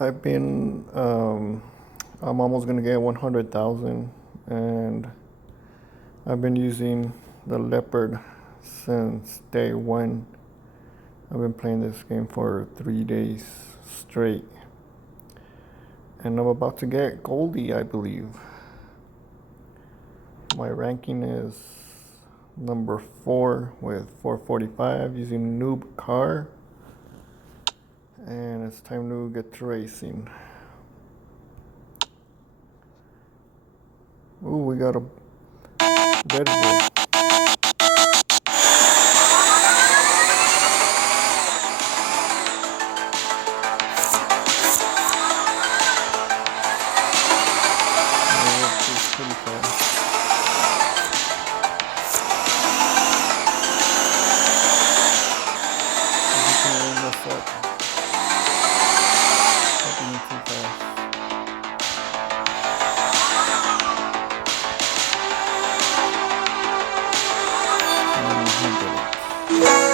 I've been, I'm almost gonna get 100,000, and I've been using the Leopard since day one. I've been playing this game for 3 days straight, and I'm about to get Goldie, I believe. My ranking is number 4 with 445 using noob car, and it's time to get to racing. Ooh, we got a Red Bull. It's pretty fast. You can really mess up. Hoping too fast. And he did it.